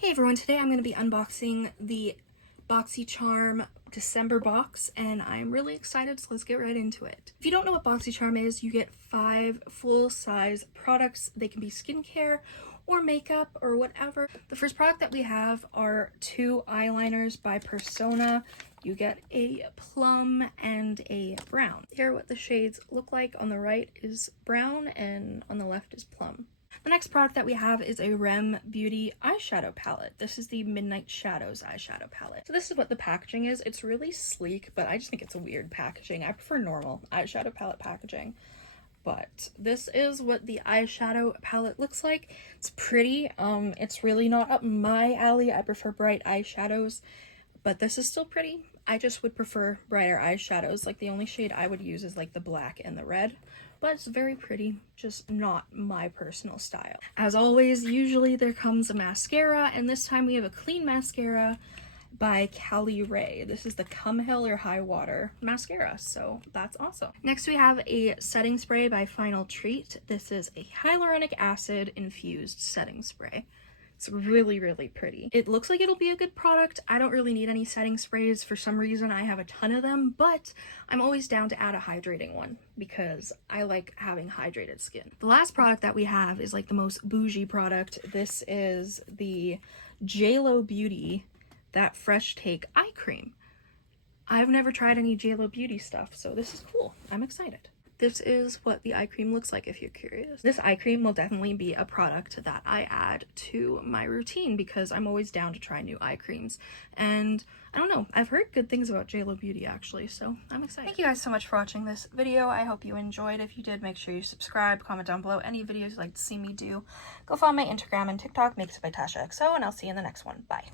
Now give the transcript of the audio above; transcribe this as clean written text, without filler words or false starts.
Hey everyone, today I'm going to be unboxing the Boxycharm December box and I'm really excited, so let's get right into it. If you don't know what Boxycharm is, you get 5 full-size products. They can be skincare or makeup or whatever. The first product that we have are 2 eyeliners by Persona. You get a plum and a brown. Here what the shades look like. On the right is brown and on the left is plum. The next product that we have is a Rem Beauty eyeshadow palette. This is the Midnight Shadows eyeshadow palette. So this is what the packaging is. It's really sleek, but I just think it's a weird packaging. I prefer normal eyeshadow palette packaging. But this is what the eyeshadow palette looks like. It's pretty. It's really not up my alley. I prefer bright eyeshadows, but this is still pretty. I just would prefer brighter eyeshadows. Like the only shade I would use is like the black and the red. But it's very pretty, just not my personal style. As always, usually there comes a mascara, and this time we have a clean mascara by Cali Ray. This is the Come Hell or High Water mascara, so that's awesome. Next we have a setting spray by Final Treat. This is a hyaluronic acid infused setting spray. It's really, really pretty. It looks like it'll be a good product. I don't really need any setting sprays. For some reason, I have a ton of them, but I'm always down to add a hydrating one because I like having hydrated skin. The last product that we have is like the most bougie product. This is the JLo Beauty That Fresh Take Eye Cream. I've never tried any JLo Beauty stuff, so this is cool. I'm excited. This is what the eye cream looks like if you're curious. This eye cream will definitely be a product that I add to my routine because I'm always down to try new eye creams. And I don't know, I've heard good things about JLo Beauty actually, so I'm excited. Thank you guys so much for watching this video. I hope you enjoyed. If you did, make sure you subscribe, comment down below any videos you'd like to see me do. Go follow my Instagram and TikTok, Makes by Tasha XO, and I'll see you in the next one. Bye.